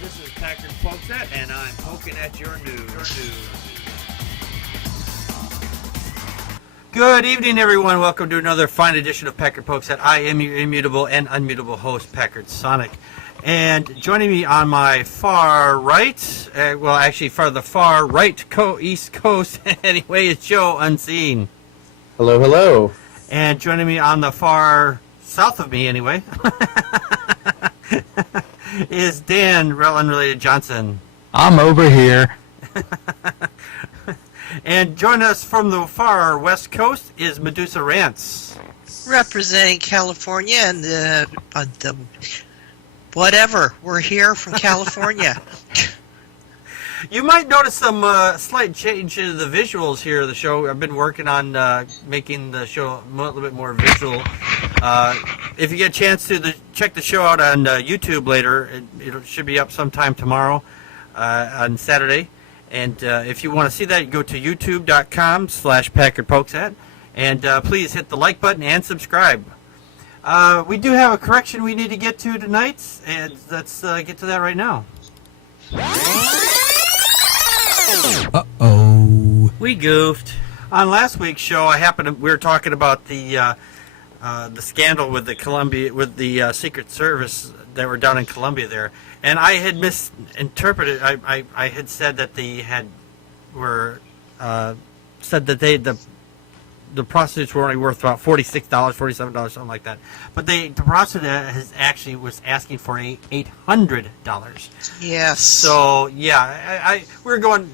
This is Packard and I'm poking at your news. Good evening, everyone. Welcome to another fine edition of Packard Pokes. I am your immutable and unmutable host, Packard Sonic. And joining me on my far right, the far right east coast, anyway, is Joe Unseen. Hello, hello. And joining me on the far south of me, anyway, is Dan, unrelated Johnson. I'm over here. And join us from the far west coast is Medusa Rants. Representing California and the whatever. We're here from California. You might notice some slight change in the visuals here of the show. I've been working on making the show a little bit more visual. If you get a chance to check the show out on YouTube later, it should be up sometime tomorrow on Saturday. And if you want to see that, go to youtube.com/PackardPokesAt. And please hit the like button and subscribe. We do have a correction we need to get to tonight, and let's get to that right now. Uh-oh. We goofed. On last week's show, we were talking about the scandal with the Secret Service that were down in Colombia there, and I had misinterpreted. I had said that said that the prostitutes were only worth about $46, $47, something like that. But the prostitute was asking for $800. Yes. So yeah, we were kind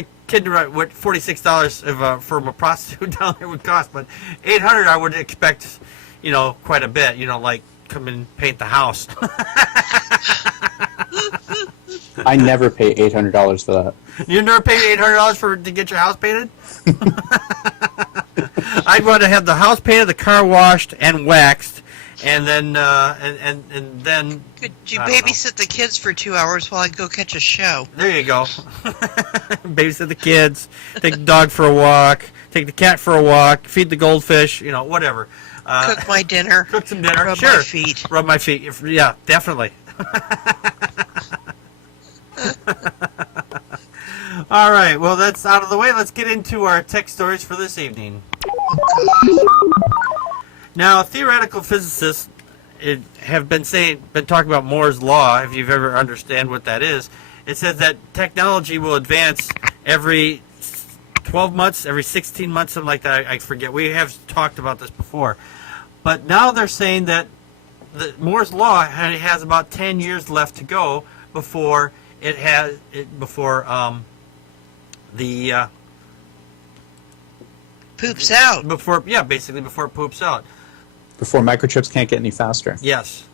of kidding about what $46 from a prostitute down there would cost, but $800 I would expect, quite a bit. Like come and paint the house. I never pay $800 for that. You never paid $800 to get your house painted? I'd want to have the house painted, the car washed and waxed, and then and then. Could you babysit the kids for 2 hours while I go catch a show? There you go. Babysit the kids, take the dog for a walk, take the cat for a walk, feed the goldfish, whatever. Cook my dinner. Cook some dinner. Rub sure. my feet. Rub my feet. Yeah, definitely. All right, well, that's out of the way. Let's get into our tech stories for this evening. Now, theoretical physicists have been talking about Moore's Law, if you've ever understand what that is. It says that technology will advance every 12 months, every 16 months, something like that. I forget. We have talked about this before. But now they're saying that Moore's Law has about 10 years left to go before Poops out. Before it poops out. Before microchips can't get any faster. Yes.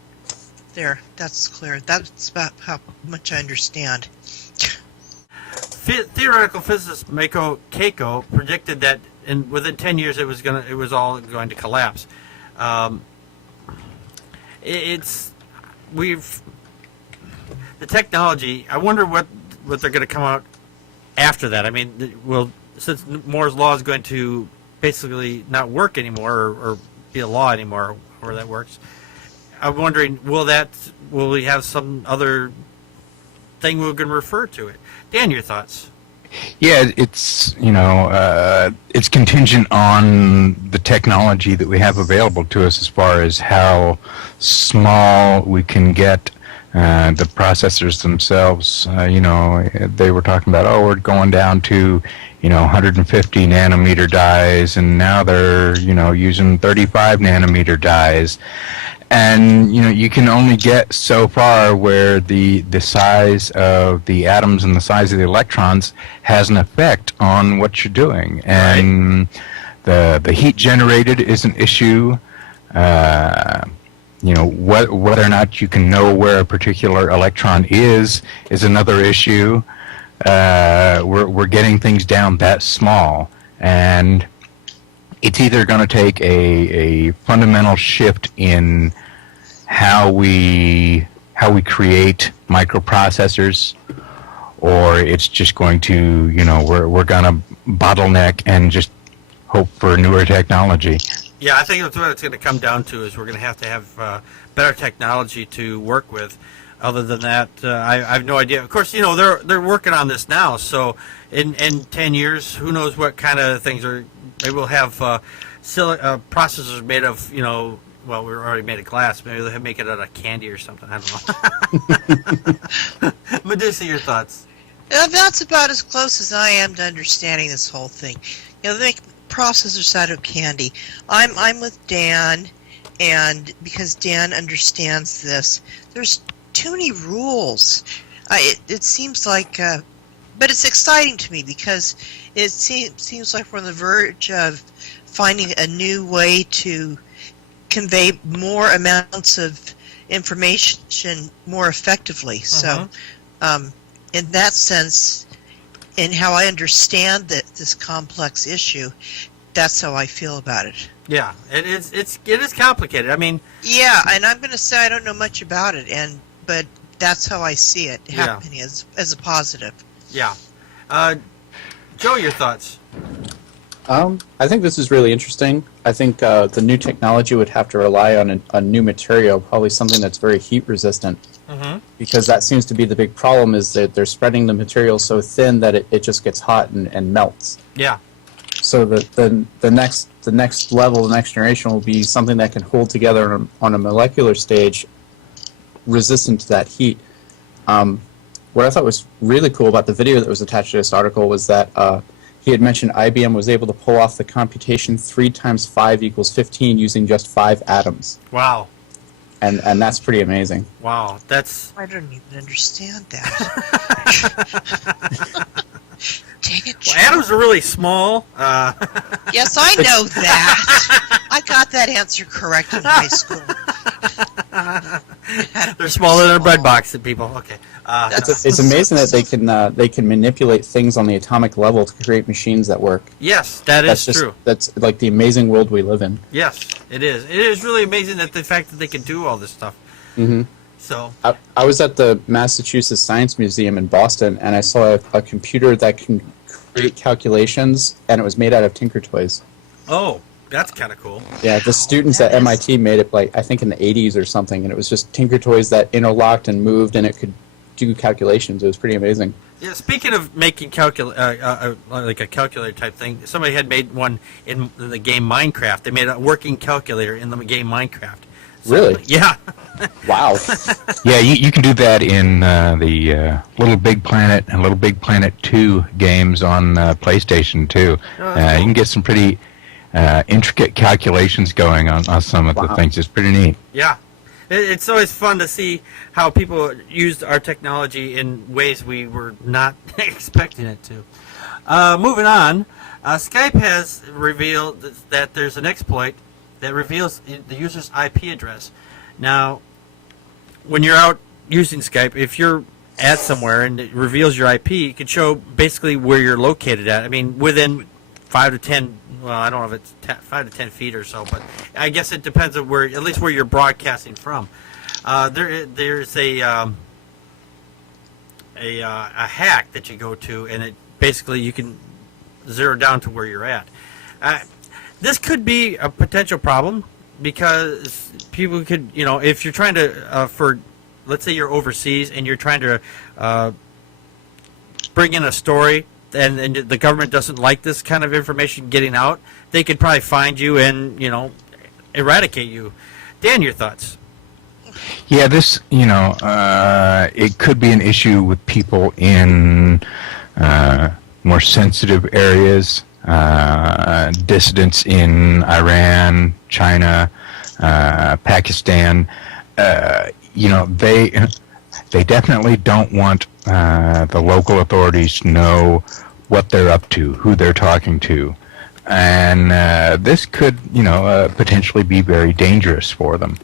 There, that's clear. That's about how much I understand. Theoretical physicist Mako Keiko predicted that within 10 years it was all going to collapse. The technology. I wonder what they're going to come out after that. I mean, since Moore's Law is going to basically not work anymore or be a law anymore, or that works. I'm wondering, will we have some other thing we're going to refer to it? Dan, your thoughts? Yeah, it's it's contingent on the technology that we have available to us as far as how small we can get the processors themselves. They were talking about, we're going down to 150 nanometer dies, and now they're using 35 nanometer dies. And you can only get so far where the size of the atoms and the size of the electrons has an effect on what you're doing. And the heat generated is an issue. Whether or not you can know where a particular electron is another issue. We're getting things down that small, and it's either going to take a fundamental shift in how we create microprocessors, or it's just going to we're going to bottleneck and just hope for newer technology. Yeah, I think that's what it's going to come down to, is we're going to have better technology to work with. Other than that, I have no idea. Of course, they're working on this now. So in 10 years, who knows what kind of things are. Maybe we'll have processors made of, well, we're already made of glass. Maybe they'll make it out of candy or something. I don't know. Medusa, your thoughts? That's about as close as I am to understanding this whole thing. They make processors out of candy. I'm with Dan, and because Dan understands this, there's too many rules. It seems like, but it's exciting to me because it seems like we're on the verge of finding a new way to convey more amounts of information more effectively. So, in that sense, in how I understand this complex issue, that's how I feel about it. Yeah, it is complicated. I mean, yeah, and I'm going to say I don't know much about it, but that's how I see it happening as a positive. Yeah, Joe, your thoughts? I think this is really interesting. I think the new technology would have to rely on a new material, probably something that's very heat resistant. Because that seems to be the big problem, is that they're spreading the material so thin that it just gets hot and melts. Yeah. So the next level, the next generation will be something that can hold together on a molecular stage, resistant to that heat. What I thought was really cool about the video that was attached to this article was that he had mentioned IBM was able to pull off the computation 3 times 5 equals 15 using just 5 atoms. Wow. And that's pretty amazing. Wow, that's... I don't even understand that. Dang it, Well, atoms are really small. Yes, I know that. I got that answer correct in high school. They're smaller than a bread box, people. Okay. It's amazing that they can manipulate things on the atomic level to create machines that work. Yes, that's true. That's like the amazing world we live in. Yes, it is. It is really amazing that the fact that they can do all this stuff. Mm-hmm. So I was at the Massachusetts Science Museum in Boston, and I saw a computer that can create calculations, and it was made out of Tinker Toys. Oh, that's kind of cool. Yeah, the students at MIT made it, like, I think in the 80s or something, and it was just Tinker Toys that interlocked and moved, and it could do calculations. It was pretty amazing. Yeah, speaking of making like a calculator type thing, somebody had made one in the game Minecraft. They made a working calculator in the game Minecraft. So, Really? Yeah. Wow. Yeah, you can do that in the Little Big Planet and Little Big Planet 2 games on PlayStation 2. You can get some pretty intricate calculations going on some of the things. It's pretty neat. Yeah. It's always fun to see how people used our technology in ways we were not expecting it to. Moving on, Skype has revealed that there's an exploit that reveals the user's IP address. Now, when you're out using Skype, if you're at somewhere and it reveals your IP, it can show basically where you're located at. I mean, within 5 to 10, well, I don't know if it's 5 to 10 feet or so, but I guess it depends on at least where you're broadcasting from. There's a hack that you go to, and it basically you can zero down to where you're at. This could be a potential problem because people could, if you're trying to, let's say you're overseas and you're trying to bring in a story, and the government doesn't like this kind of information getting out, they could probably find you and, eradicate you. Dan, your thoughts? Yeah, this, it could be an issue with people in more sensitive areas, dissidents in Iran, China, Pakistan. They definitely don't want the local authorities to know what they're up to, who they're talking to. And this could, potentially be very dangerous for them.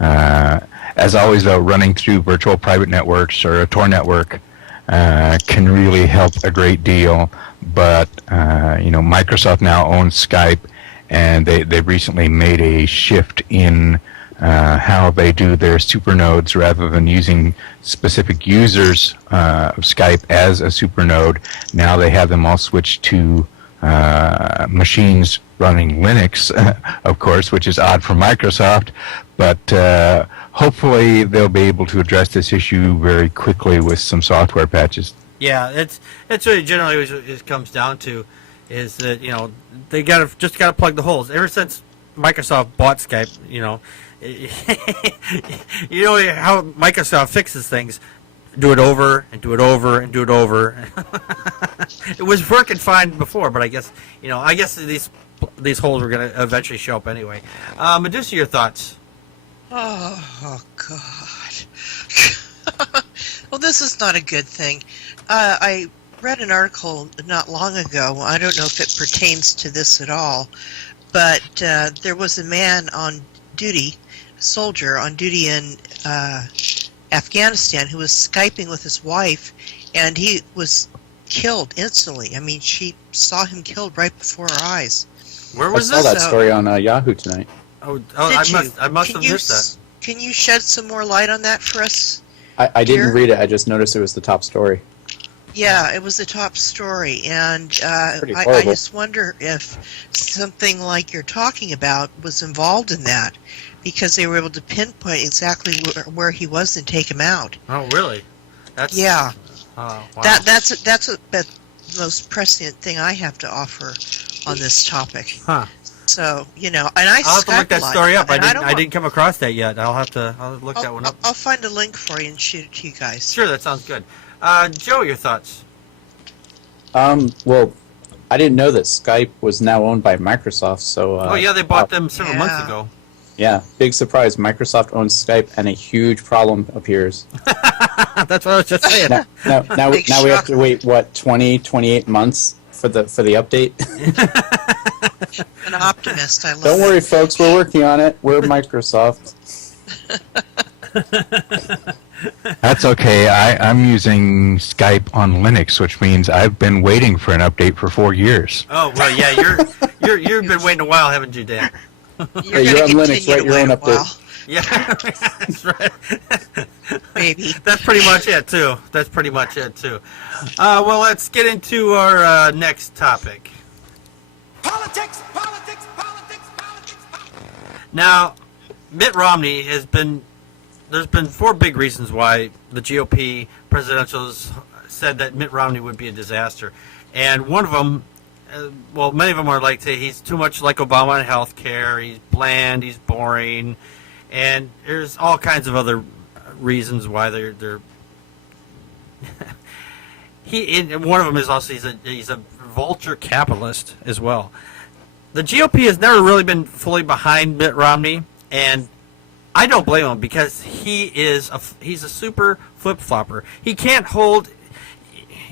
As always, though, running through virtual private networks or a Tor network can really help a great deal. But, Microsoft now owns Skype, and they've recently made a shift in how they do their supernodes. Rather than using specific users of Skype as a supernode, now they have them all switched to machines running Linux, of course, which is odd for Microsoft. But hopefully they'll be able to address this issue very quickly with some software patches. Yeah, it's really generally what it comes down to is that they gotta plug the holes. Ever since Microsoft bought Skype, you know how Microsoft fixes things. Do it over and do it over and do it over. It was working fine before, but I guess these holes were going to eventually show up anyway. Medusa, your thoughts? Oh God. Well, this is not a good thing. I read an article not long ago. I don't know if it pertains to this at all, but there was a man on duty, a soldier on duty in Afghanistan, who was Skyping with his wife, and he was killed instantly. I mean, she saw him killed right before her eyes. Where was I saw this? that story on Yahoo tonight. I must have missed that. Can you shed some more light on that for us? I didn't read it. I just noticed it was the top story. Yeah, it was the top story, and Pretty I horrible. just wonder if something like you're talking about was involved in that, because they were able to pinpoint exactly where he was and take him out. Oh, really? Yeah. Oh, wow. That's the most prescient thing I have to offer on this topic. Huh. So, and I'll have to look that story up. I don't didn't come across that yet. I'll look that one up. I'll find a link for you and shoot it to you guys. Sure, that sounds good. Joe, your thoughts? Well, I didn't know that Skype was now owned by Microsoft. So. Oh yeah, they bought them several months ago. Yeah, big surprise. Microsoft owns Skype, and a huge problem appears. That's what I was just saying. Now we have to wait 28 months for the update. An optimist, I love Don't it. worry, folks. We're working on it. We're Microsoft. That's okay. I'm using Skype on Linux, which means I've been waiting for an update for 4 years. Oh well, yeah, you've been waiting a while, haven't you, Dan? You're You're on going to Linux, continue right? to Your wait own a update. while. Yeah, that's right. Maybe. That's pretty much it too. Well, let's get into our next topic. Politics, politics, politics, politics, politics. Now, Mitt Romney has been. There's been 4 big reasons why the GOP presidentials said that Mitt Romney would be a disaster, and one of them, many of them are like, say, he's too much like Obama in health care. He's bland. He's boring. And there's all kinds of other reasons why they're and one of them is also he's a vulture capitalist as well. The GOP has never really been fully behind Mitt Romney, and I don't blame him because he's a super flip flopper. He can't hold.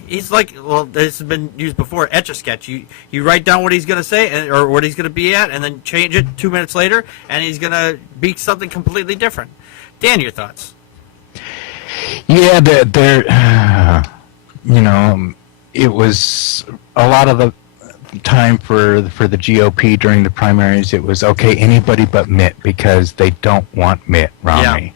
He's like, this has been used before, Etch-a-Sketch. You write down what he's going to say or what he's going to be at, and then change it 2 minutes later, and he's going to be something completely different. Dan, your thoughts? Yeah, it was a lot of the time for the GOP during the primaries. It was okay, anybody but Mitt, because they don't want Mitt Romney.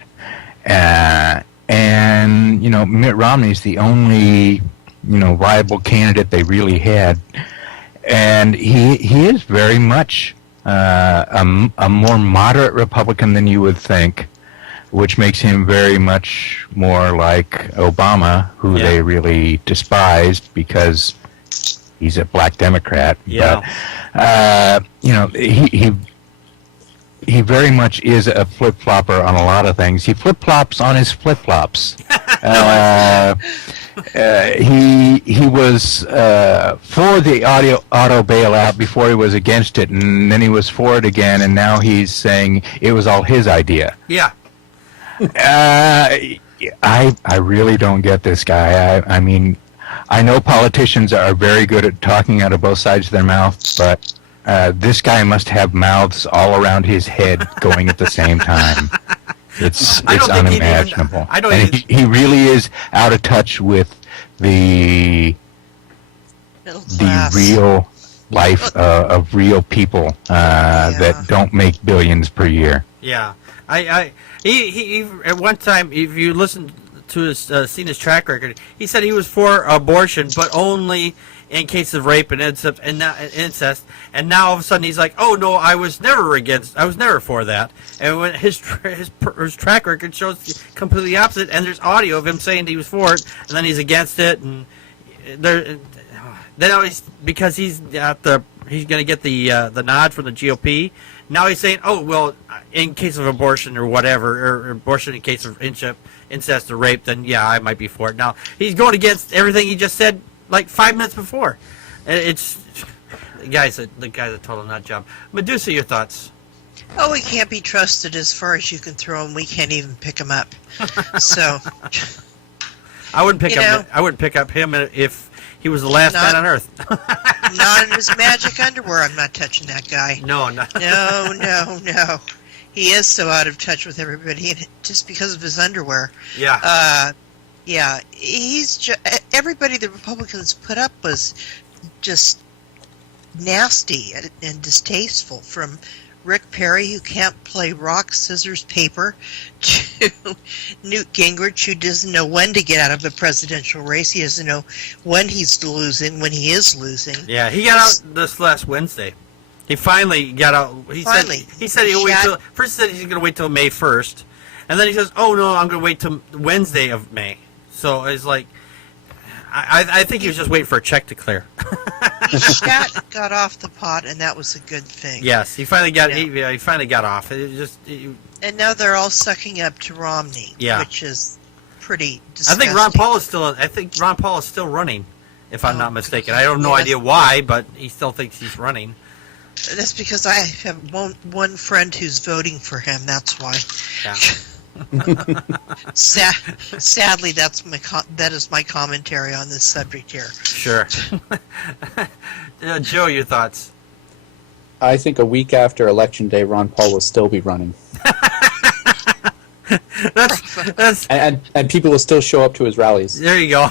Yeah. And Mitt Romney's the only viable candidate they really had, and he is very much a more moderate Republican than you would think, which makes him very much more like Obama, who they really despised because he's a black Democrat. Yeah. But he very much is a flip-flopper on a lot of things. He flip-flops on his flip-flops. He was for the auto bailout before he was against it, and then he was for it again, and now he's saying it was all his idea. Yeah. I really don't get this guy. I mean, I know politicians are very good at talking out of both sides of their mouth, but this guy must have mouths all around his head going at the same time. It's unimaginable. He really is out of touch with the real life of real people that don't make billions per year. Yeah. He at one time, if you listen to his seen his track record, he said he was for abortion, but only in case of rape and incest, and now all of a sudden he's like, oh no, I was never for that. And when his track record shows completely opposite, and there's audio of him saying he was for it, and then he's against it, and then because he's going to get the nod from the GOP. Now he's saying, oh well, in case of abortion or whatever, or abortion in case of incest or rape, then yeah, I might be for it. Now he's going against everything he just said like 5 minutes before. It's the guy's a total nut job. Medusa, your thoughts? Oh, he can't be trusted as far as you can throw him. We can't even pick him up. So I wouldn't pick up him if he was the last man on earth. Not in his magic underwear. I'm not touching that guy. No. No. He is so out of touch with everybody, and just because of his underwear. Yeah. Yeah. He's everybody the Republicans put up was just nasty and distasteful. From Rick Perry, who can't play rock, scissors, paper, to Newt Gingrich, who doesn't know when to get out of the presidential race. He doesn't know when he's losing, when he is losing. Yeah, he got out this last Wednesday. He finally got out. He said he'll wait till. First he said he's going to wait till May 1st, and then he says, "Oh no, I'm going to wait till Wednesday of May." So it's like, I think he was just waiting for a check to clear. Shat got off the pot, and that was a good thing. Yes, he finally got. He finally got off. And now they're all sucking up to Romney. Yeah. Which is pretty disgusting. I think Ron Paul is still running, if I'm not mistaken. I have no idea why, but he still thinks he's running. That's because I have one friend who's voting for him. That's why. Yeah. Sadly, that is my commentary on this subject here. Sure. Joe, your thoughts? I think a week after Election Day, Ron Paul will still be running. That's and people will still show up to his rallies. There you go.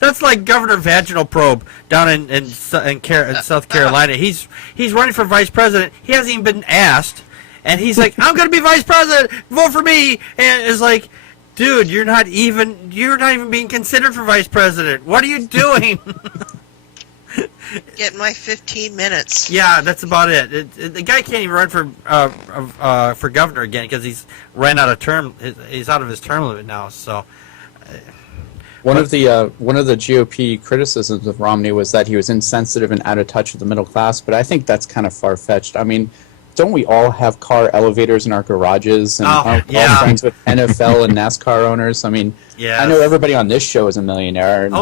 That's like Governor Vaginal Probe down in South Carolina. He's running for vice president. He hasn't even been asked, and he's like, "I'm going to be vice president. Vote for me." And it's like, dude, you're not even being considered for vice president. What are you doing? Get my 15 minutes. Yeah, that's about it. The guy can't even run for governor again because he's ran out of term. He's out of his term limit now. So. One of the GOP criticisms of Romney was that he was insensitive and out of touch with the middle class, but I think that's kind of far-fetched. I mean, don't we all have car elevators in our garages and all friends with NFL and NASCAR owners? I mean, I know everybody on this show is a millionaire. And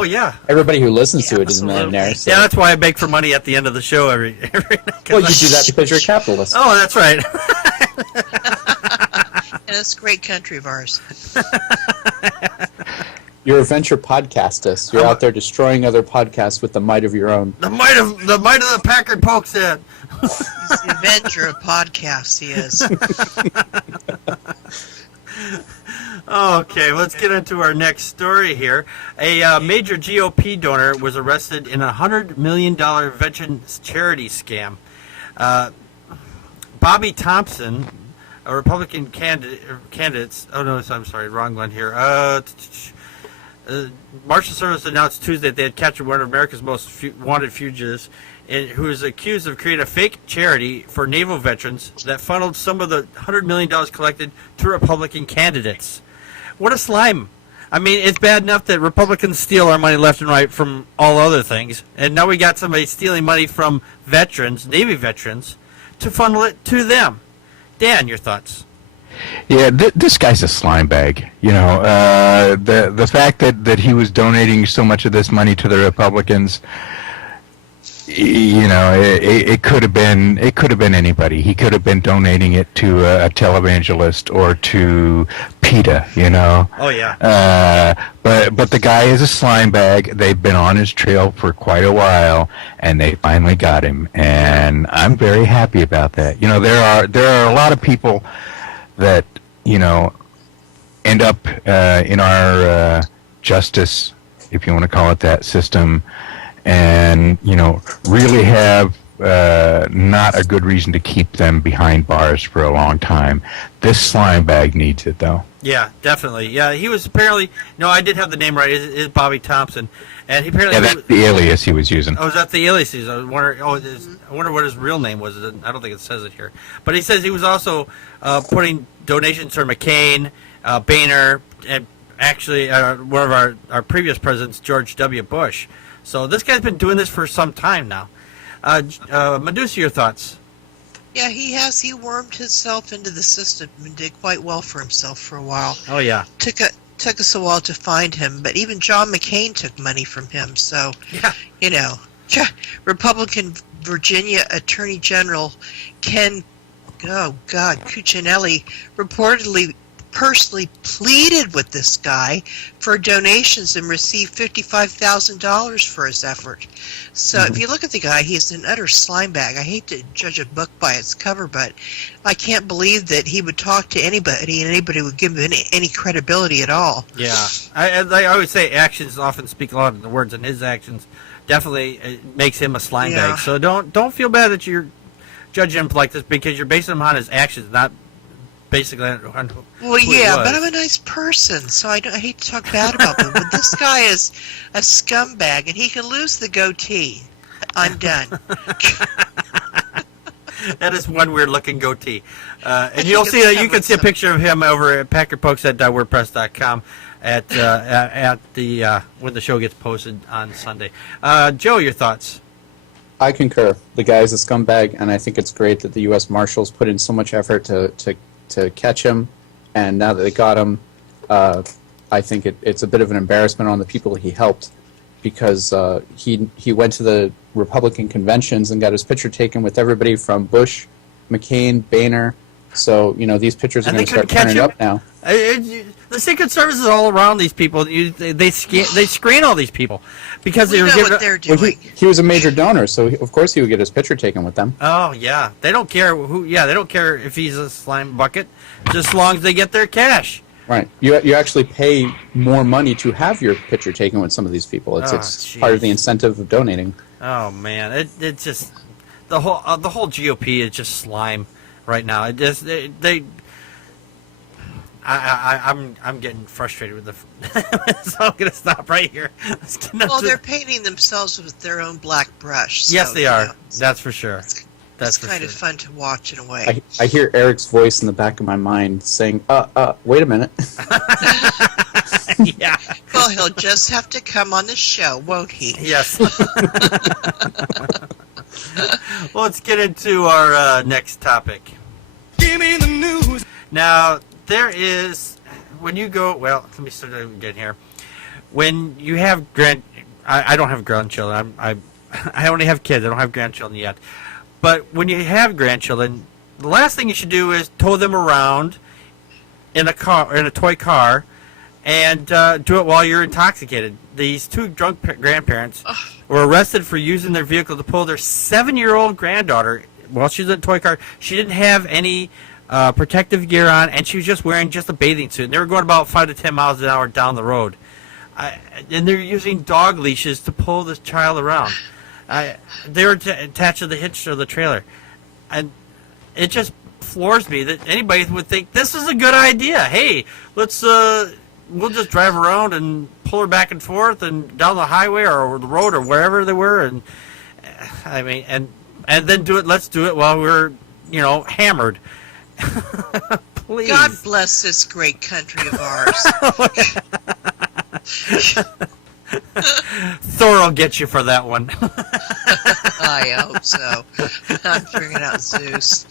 everybody who listens to it is a millionaire. So. Yeah, that's why I beg for money at the end of the show every night. Well, you do that because you're a capitalist. Oh, that's right. And it's a great country of ours. You're a venture podcastist. You're out there destroying other podcasts with the might of your own. The might of the Packard Polk's head. He's the avenger of podcasts, he is. Okay, let's get into our next story here. A major GOP donor was arrested in a $100 million veterans charity scam. Bobby Thompson, a Republican candidate. Oh no, I'm sorry, wrong one here. Marshal Service announced Tuesday that they had captured one of America's most wanted fugitives, who is accused of creating a fake charity for naval veterans that funneled some of the $100 million collected to Republican candidates. What a slime. I mean, it's bad enough that Republicans steal our money left and right from all other things, and now we got somebody stealing money from veterans, Navy veterans, to funnel it to them. Dan, your thoughts? Yeah, this guy's a slime bag. You know, the fact that he was donating so much of this money to the Republicans, you know, it could have been anybody. He could have been donating it to a televangelist or to PETA. You know. Oh yeah. But the guy is a slime bag. They've been on his trail for quite a while, and they finally got him. And I'm very happy about that. You know, there are a lot of people that, you know, end up in our justice, if you want to call it that, system, and, you know, really have not a good reason to keep them behind bars for a long time. This slime bag needs it, though. Yeah, definitely. Yeah, he was apparently. No, I did have the name right. It's Bobby Thompson, and he apparently. Yeah, that's the alias he was using. Oh, is that the alias? I wonder. I wonder what his real name was. I don't think it says it here. But he says he was also putting donations for McCain, Boehner, and actually one of our previous presidents, George W. Bush. So this guy's been doing this for some time now. Medusa, your thoughts? Yeah, he has. He wormed himself into the system and did quite well for himself for a while. Oh yeah. Took us a while to find him, but even John McCain took money from him. So, Yeah. you know, Republican Virginia Attorney General Ken, Cuccinelli reportedly personally pleaded with this guy for donations and received $55,000 for his effort. So if you look at the guy, he's an utter slime bag. I hate to judge a book by its cover, but I can't believe that he would talk to anybody and anybody would give him any credibility at all. Yeah. I always say actions often speak louder than the words, and his actions definitely makes him a slime Yeah. bag. So don't feel bad that you're judging him like this, because you're basing him on his actions, not basically on Well, who he yeah, was. but I'm a nice person, so I hate to talk bad about him. But this guy is a scumbag, and he can lose the goatee. I'm done. That is one weird looking goatee. And think you'll it's see you covered can see a some- picture of him over at packardpokes@wordpress.com at the when the show gets posted on Sunday. Joe, your thoughts? I concur. The guy's a scumbag, and I think it's great that the U.S. Marshals put in so much effort to catch him. And now that they got him, I think it's a bit of an embarrassment on the people he helped, because he went to the Republican conventions and got his picture taken with everybody from Bush, McCain, Boehner. So these pictures are And going they to start couldn't catch turning him? up now. The Secret Service is all around these people. They screen all these people because We they were know given. what they're Well, doing. he was a major donor, so of course he would get his picture taken with them. Oh yeah, they don't care who. Yeah, they don't care if he's a slime bucket, just as long as they get their cash. Right. You actually pay more money to have your picture taken with some of these people. It's part of the jeez. incentive of donating. Oh man, it just the whole GOP is just slime right now. It just I'm getting frustrated with so I'm gonna stop right here. Well, they're painting themselves with their own black brush. So, yes, they are. so That's for sure. That's it's for kind sure. of fun to watch in a way. I hear Eric's voice in the back of my mind saying, wait a minute. Yeah. Well, he'll just have to come on the show, won't he? Yes. Well, let's get into our next topic. Give me the news. Now, there is, when you go, well, let me start again here. When you have I don't have grandchildren. I only have kids. I don't have grandchildren yet. But when you have grandchildren, the last thing you should do is tow them around in a toy car, and do it while you're intoxicated. These two drunk grandparents were arrested for using their vehicle to pull their 7-year-old granddaughter while she was in a toy car. She didn't have any protective gear on, and she was just wearing just a bathing suit. And they were going about 5 to 10 miles an hour down the road. And they're using dog leashes to pull this child around. They were attached to the hitch of the trailer. And it just floors me that anybody would think this is a good idea. Hey, let's we'll just drive around and pull her back and forth and down the highway or the road or wherever they were, and I mean, and then do it. Let's do it while we're hammered. Please. God bless this great country of ours. Thor will get you for that one. I hope so. I'm bringing out Zeus.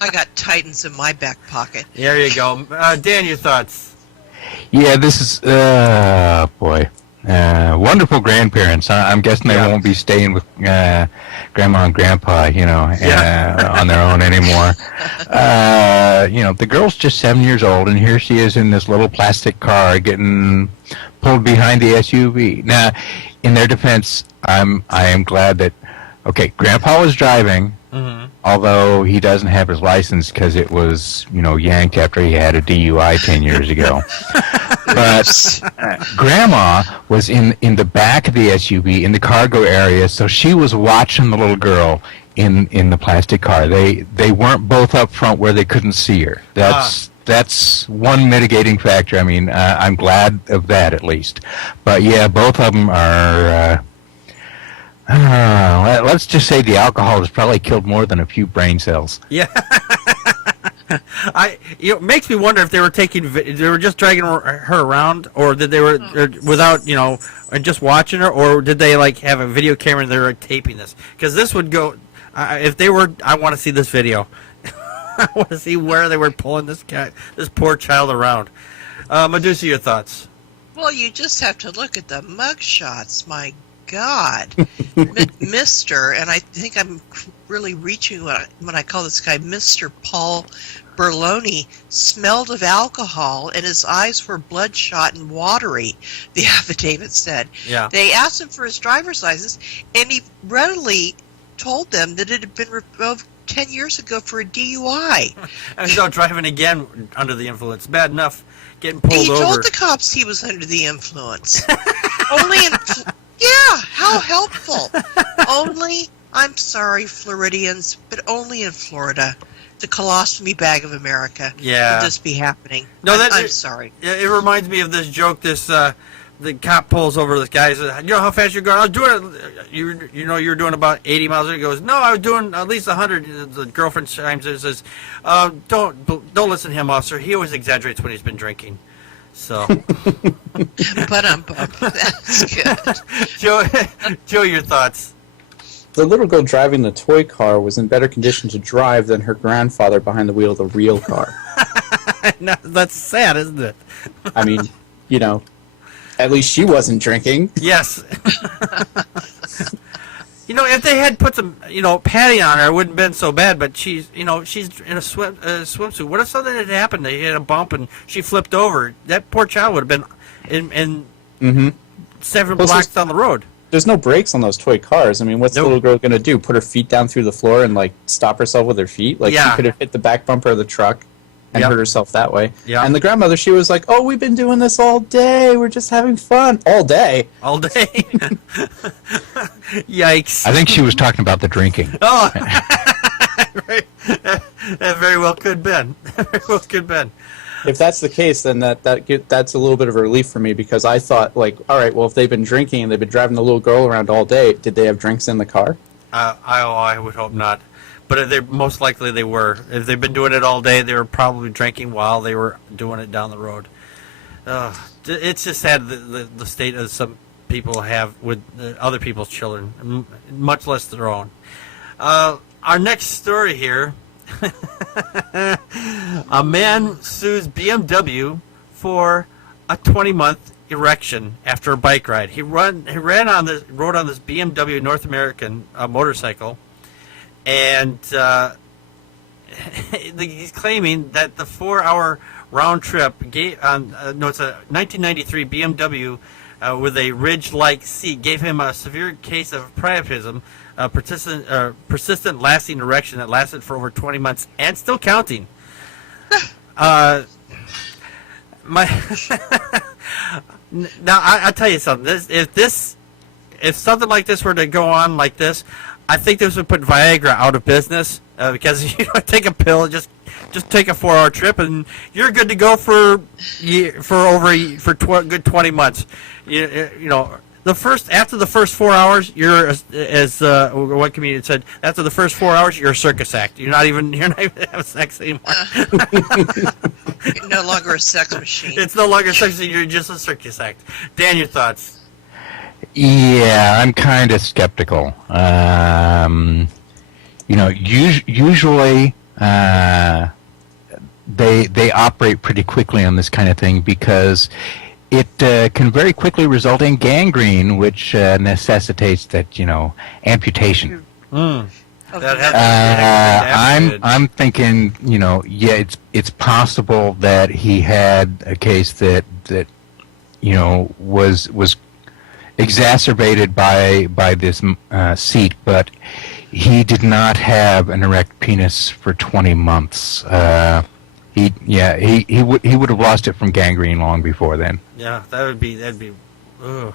I got Titans in my back pocket. There you go. Dan, your thoughts? Yeah, this is boy, wonderful grandparents. I'm guessing they won't be staying with grandma and grandpa, on their own anymore. The girl's just 7 years old, and here she is in this little plastic car getting pulled behind the SUV. Now, in their defense, I am glad that grandpa was driving. Mm-hmm. Although he doesn't have his license because it was, yanked after he had a DUI 10 years ago. But Grandma was in the back of the SUV in the cargo area, so she was watching the little girl in the plastic car. They weren't both up front where they couldn't see her. That's one mitigating factor. I mean, I'm glad of that at least. But yeah, both of them are. Let's just say the alcohol has probably killed more than a few brain cells. Yeah. It makes me wonder if they were they were just dragging her around, or did they were without, and just watching her, or did they like have a video camera and they were taping this? Because this would go, if they were, I want to see this video. I want to see where they were pulling this poor child around. Medusa, your thoughts? Well, you just have to look at the mug shots. My God, Mr. And I think I'm really reaching when I call this guy Mr. Paul Berloni, smelled of alcohol and his eyes were bloodshot and watery, the affidavit said. Yeah. They asked him for his driver's license, and he readily told them that it had been revoked 10 years ago for a DUI. And so driving again under the influence. Bad enough getting pulled He over. told the cops he was under the influence. Yeah, how helpful. Only, I'm sorry, Floridians, but only in Florida. The colostomy bag of America. Yeah. Would this be happening? No, I'm sorry. It reminds me of this joke. The cop pulls over this guy. He says, "You know how fast you're going?" "I was doing it. You're doing about 80 miles." He goes, "No, I was doing at least 100." The girlfriend chimes in and says, "Don't listen to him, officer. He always exaggerates when he's been drinking." So, But that's good. Joe, your thoughts? The little girl driving the toy car was in better condition to drive than her grandfather behind the wheel of the real car. No, that's sad, isn't it? I mean, at least she wasn't drinking. Yes. If they had put some, padding on her, it wouldn't have been so bad. But she's in a swimsuit. What if something had happened? They had a bump and she flipped over. That poor child would have been in 7 blocks down the road. There's no brakes on those toy cars. I mean, what's the little girl going to do? Put her feet down through the floor and, stop herself with her feet? She could have hit the back bumper of the truck and hurt herself that way. Yeah. And the grandmother, she was like, "Oh, we've been doing this all day. We're just having fun." All day. All day. Yikes. I think she was talking about the drinking. Oh, right. That very well could have been. If that's the case, then that's a little bit of a relief for me, because I thought, all right, well, if they've been drinking and they've been driving the little girl around all day, did they have drinks in the car? I would hope not. But most likely they were. If they've been doing it all day, they were probably drinking while they were doing it down the road. It's just sad the state of some people have with other people's children, much less their own. Our next story here. A man sues BMW for a 20-month erection after a bike ride. He rode on this BMW North American motorcycle, and he's claiming that the 4-hour round trip it's a 1993 BMW with a ridge-like seat gave him a severe case of priapism. Persistent lasting erection that lasted for over 20 months and still counting. Now I'll tell you something. If something like this were to go on like this, I think this would put Viagra out of business, because take a pill, just take a 4-hour trip and you're good to go for good 20 months. After the first 4 hours, you're as one comedian said. After the first 4 hours, you're a circus act. You're not even having sex anymore. You're no longer a sex machine. It's no longer sex machine. You're just a circus act. Dan, your thoughts? Yeah, I'm kind of skeptical. Usually they operate pretty quickly on this kind of thing, because it can very quickly result in gangrene, which necessitates that amputation. That happens. I'm thinking, it's possible that he had a case that was exacerbated by this seat, but he did not have an erect penis for 20 months. He would have lost it from gangrene long before then. Yeah, that'd be. Ugh.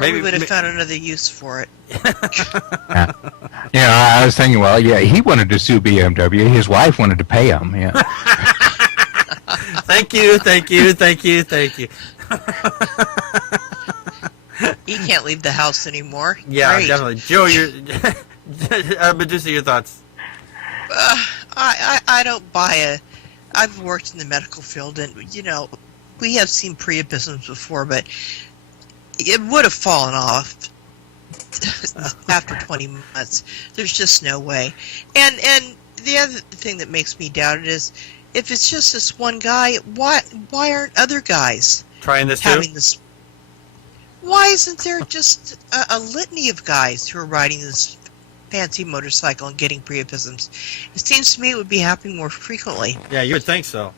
Or we would have found another use for it. Yeah, I was thinking, well, yeah, he wanted to sue BMW. His wife wanted to pay him. Yeah. Thank you. He can't leave the house anymore. Yeah, Great. definitely. Joe, Medusa, your thoughts? I don't buy I've worked in the medical field, and we have seen priapisms before, but it would have fallen off after 20 months. There's just no way. And the other thing that makes me doubt it is, if it's just this one guy, why aren't other guys Trying this having too? this? Why isn't there just a litany of guys who are riding this fancy motorcycle and getting priapisms? It seems to me it would be happening more frequently. Yeah, you would think so.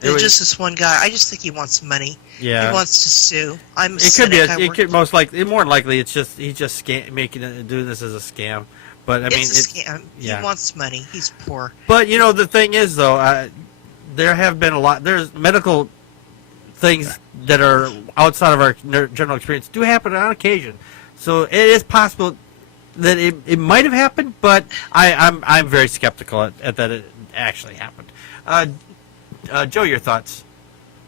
Than just this one guy. I just think he wants money. Yeah. He wants to sue. I'm a It could cynic. be. It could more than likely. It's just he's just making it do this as a scam. But I mean, it's a scam. Yeah. He wants money. He's poor. But the thing is, though, there have been a lot. There's medical things that are outside of our general experience do happen on occasion. So it is possible that it might have happened, but I'm very skeptical at that it actually happened. Joe, your thoughts?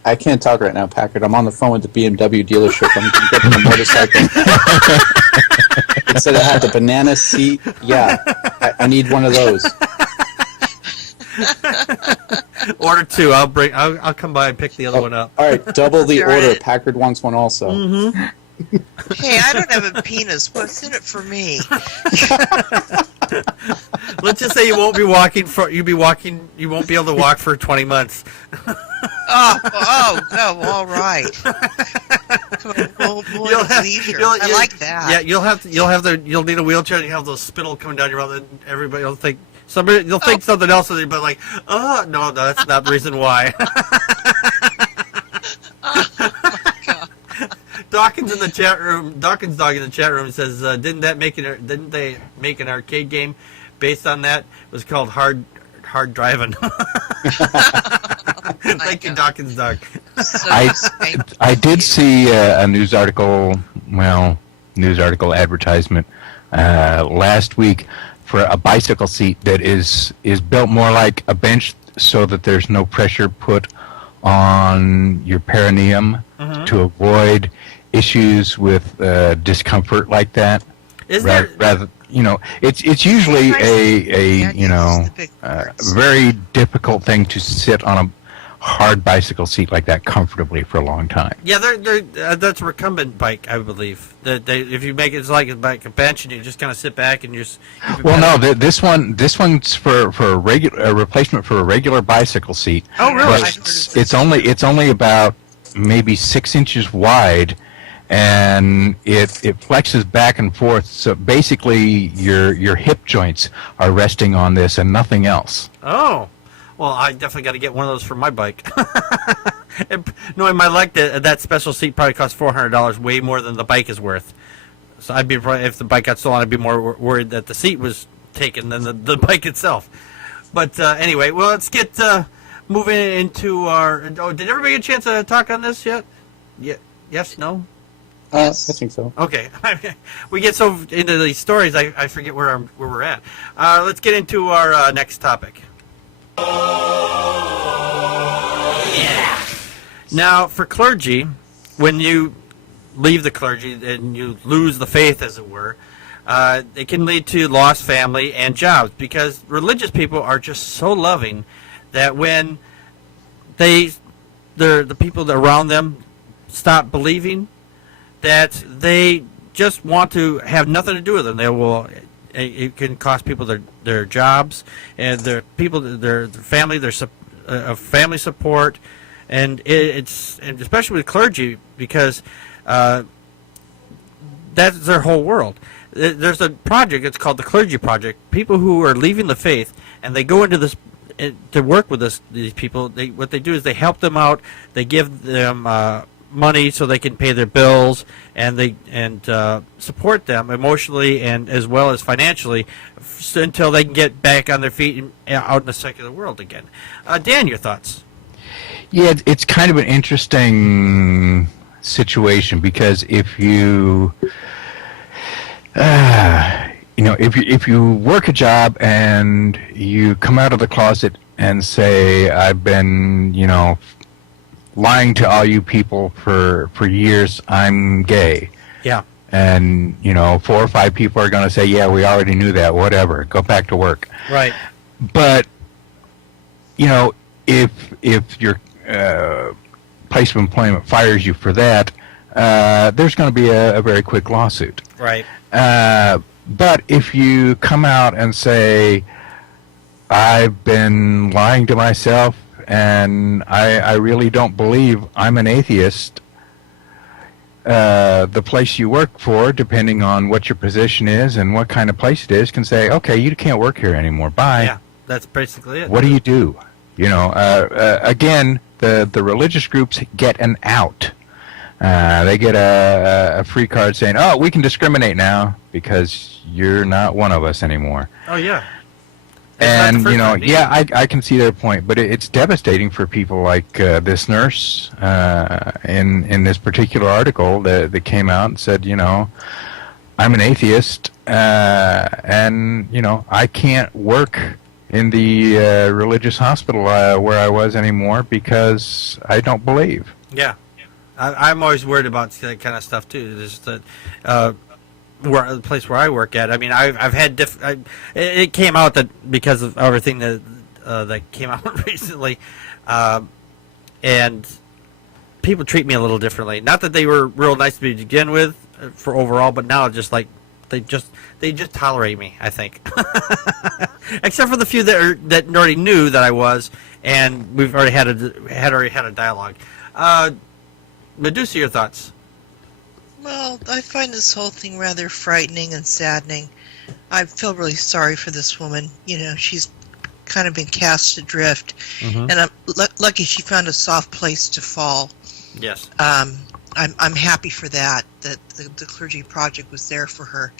I can't talk right now, Packard. I'm on the phone with the BMW dealership. I'm getting a motorcycle. It said it had the banana seat. Yeah, I need one of those. Order two. I'll come by and pick the other one up. All right, double the You're order. right. Packard wants one also. Mm-hmm. Hey, I don't have a penis. What's in it for me? Let's just say you won't be walking you won't be able to walk for 20 months. Oh, all right. Come on, we'll have leisure. I like that. Yeah, you'll need a wheelchair, and you have those spittle coming down your mouth, and everybody will think something else, and they'll be like, oh, no, that's not the reason why. Dawkins in the chat room. Dawkins dog in the chat room says, "Didn't they make an arcade game based on that? It was called Hard Driving." Thank you, Dawkins dog. So I did see a news article advertisement last week for a bicycle seat that is built more like a bench, so that there's no pressure put on your perineum to avoid issues with discomfort like that. Rather, it's usually a very difficult thing to sit on a hard bicycle seat like that comfortably for a long time. Yeah, that's a recumbent bike, I believe. If you make it's like a bench, and you just kind of sit back and just. Well, no, this one's for a replacement for a regular bicycle seat. Oh, really? But it's only about maybe 6 inches wide, and it flexes back and forth. So basically, your hip joints are resting on this and nothing else. Oh. Well, I definitely got to get one of those for my bike. Knowing my luck, that special seat probably costs $400, way more than the bike is worth. So I'd be if the bike got stolen, I'd be more worried that the seat was taken than the bike itself. But anyway, well, let's get moving into our. Oh, did everybody get a chance to talk on this yet? Yeah. Yes. No. I think so. Okay. We get so into these stories, I forget where we're at. Let's get into our next topic. Yeah. Now, for clergy, when you leave the clergy and you lose the faith, as it were, it can lead to lost family and jobs, because religious people are just so loving that when the people around them stop believing, that they just want to have nothing to do with them. It can cost people their jobs and their family, their family support, and especially with clergy, because that's their whole world. There's a project. It's called the Clergy Project. People who are leaving the faith, and they go into this to work with these people. What they do is they help them out. They give them money so they can pay their bills, and support them emotionally and as well as financially until they can get back on their feet and out in the secular world again. Dan, your thoughts? Yeah, it's kind of an interesting situation because if you, if you work a job and you come out of the closet and say, I've been, lying to all you people for years, I'm gay. Yeah. And, 4 or 5 people are going to say, yeah, we already knew that, whatever, go back to work. Right. But, if your place of employment fires you for that, there's going to be a very quick lawsuit. Right. But if you come out and say, I've been lying to myself and I really don't believe I'm an atheist, the place you work for, depending on what your position is and what kind of place it is, can say, okay, you can't work here anymore. Bye. Yeah, that's basically it. What do you do? Again, the religious groups get an out. They get a free card saying, oh, we can discriminate now because you're not one of us anymore. Oh, yeah. And, I can see their point, but it's devastating for people like this nurse in this particular article that came out and said, I'm an atheist, and, I can't work in the religious hospital where I was anymore because I don't believe. Yeah. I'm always worried about that kind of stuff, too. Just that... the place where I work at, I mean, I've had it came out that because of everything that came out recently, and people treat me a little differently. Not that they were real nice to me to begin with, for overall, but now just like they just tolerate me, I think. Except for the few that already knew that I was, and we've already had a dialogue. Medusa, your thoughts? Well, I find this whole thing rather frightening and saddening. I feel really sorry for this woman. She's kind of been cast adrift, and I'm lucky she found a soft place to fall. Yes. I'm happy for that the clergy project was there for her,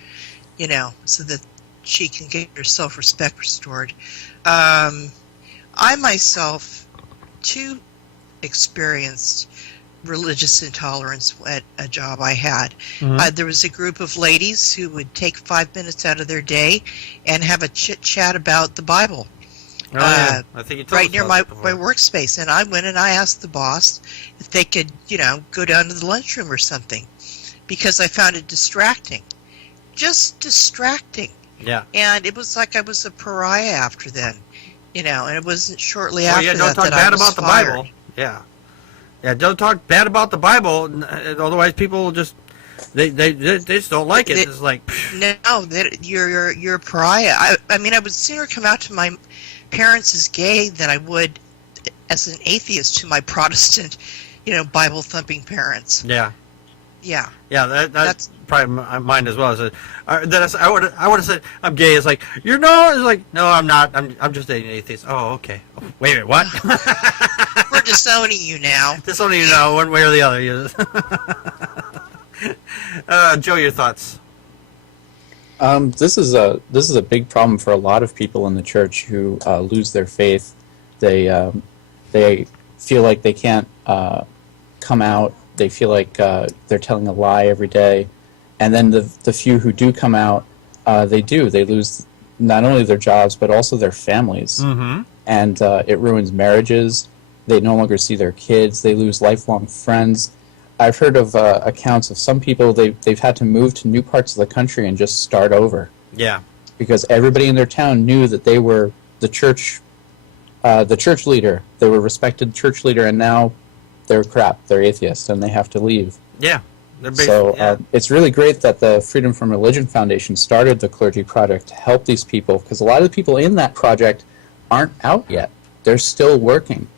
so that she can get her self-respect restored. I myself, too, experienced religious intolerance at a job I had. There was a group of ladies who would take 5 minutes out of their day and have a chit-chat about the Bible. I think you told right us near about my workspace. And I went and I asked the boss if they could, go down to the lunchroom or something, because I found it distracting. Just distracting. Yeah. And it was like I was a pariah after then, and it wasn't shortly Well, after yeah, don't that talk that bad I was about the fired. Bible. Yeah. Yeah, don't talk bad about the Bible, otherwise people will just they just don't like it. It's like no, you're a pariah. I mean, I would sooner come out to my parents as gay than I would as an atheist to my Protestant, Bible thumping parents. Yeah. Yeah. Yeah, that's probably mine as well. I would have said I'm gay. It's like it's like no, I'm not. I'm just an atheist. Oh, okay. Oh, wait a minute, what? We're disowning you now. Disowning you now, one way or the other. Joe, your thoughts? This is a big problem for a lot of people in the church who lose their faith. They feel like they can't come out. They feel like they're telling a lie every day, and then the few who do come out, they lose not only their jobs but also their families, and it ruins marriages. They no longer see their kids. They lose lifelong friends. I've heard of accounts of some people they've had to move to new parts of the country and just start over. Yeah, because everybody in their town knew that they were the church leader. They were respected church leader, and now they're crap. They're atheists, and they have to leave. Yeah. It's really great that the Freedom from Religion Foundation started the Clergy Project to help these people, because a lot of the people in that project aren't out yet. They're still working.